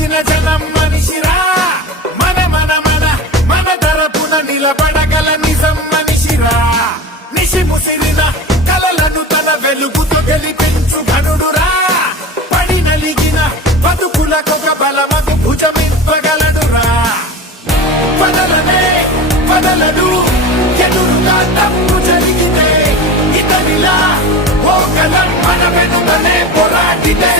తెలిసిన జనం మనిషిరా మన మన మన మన తరపున నిలబడగల నిజం మనిషిరా నిశి ముసిరిన కలలను తన వెలుగుతో గెలిపించు ఘనుడురా పడి నలిగిన బతుకులకొక బలమకు భుజమివ్వగలడురా వదలడు ఎదురుగా తప్పు జరిగితే ఇతనిలా ఓ కలం మన వెనుకనే పోరాడితే